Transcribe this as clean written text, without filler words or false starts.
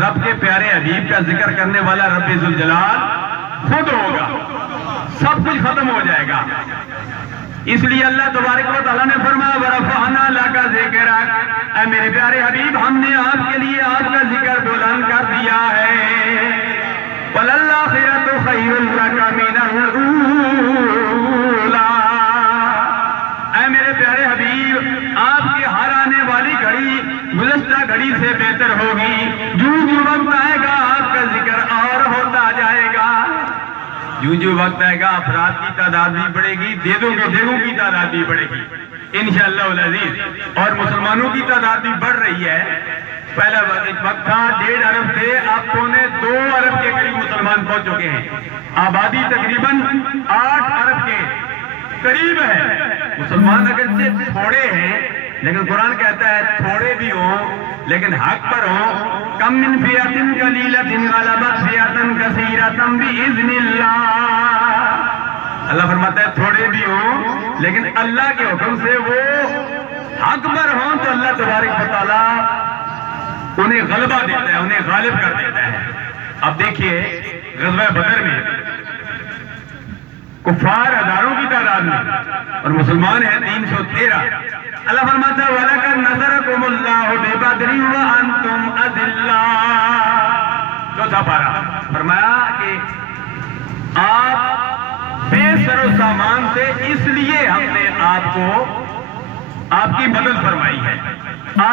رب کے پیارے حبیب کا ذکر کرنے والا رب ذوالجلال خود ہوگا، سب کچھ ختم ہو جائے گا۔ اس لیے اللہ تبارک و تعالیٰ نے فرمایا وَرَفَعْنَا لَكَ ذِكْرَكَ، اے میرے پیارے حبیب ہم نے آپ کے لیے آپ کا ذکر بلند کر دیا ہے۔ وَلَلْآخِرَةُ خَيْرٌ لَكَ مِنَ الْأُولَىٰ، اے میرے پیارے حبیب آپ کی ہر آنے والی گھڑی گزشتہ گھڑی سے بہتر ہوگی۔ جو وقت آئے گا آپ کا ذکر اور ہوتا جائے گا، جو وقت آئے گا افراد کی تعداد بھی بڑھے گی، دیگوں کی تعداد بھی بڑھے گی انشاءاللہ العزیز، اور مسلمانوں کی تعداد بھی بڑھ رہی ہے۔ پہلا وقت تھا 1.5 ارب تھے، اب 2 ارب کے قریب مسلمان پہنچ چکے ہیں، آبادی تقریباً 8 ارب کے قریب ہے۔ مسلمان اگرچہ تھوڑے ہیں لیکن قرآن کہتا ہے تھوڑے بھی ہوں لیکن حق پر ہوں۔ کم من فئۃ قلیلۃ غلبت فئۃ کثیرۃ بإذن اللہ، اللہ فرماتا ہے تھوڑے بھی ہوں لیکن اللہ کے حکم سے وہ حق پر ہوں تو اللہ تبارک و تعالیٰ انہیں غلبہ دیتا ہے، انہیں غالب کر دیتا ہے۔ اب دیکھیے غزوہ بدر میں کفار ہزاروں کی تعداد میں اور مسلمان ہیں 313۔ اللہ فرماتا ہے وَلَقَدْ نَصَرَكُمُ اللَّهُ بِبَدْرٍ وَأَنْتُمْ أَذِلَّةٌ، چوتھا پارہ فرمایا کہ آپ بے سر و سامان تھے، اس لیے ہم نے آپ کی مدد فرمائی ہے۔ آپ